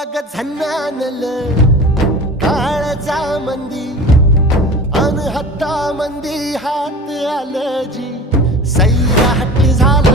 अग झन्नानल काळजा मंदी अन हत्ता मंदी हात आलं जी सैरा हट्ट झाला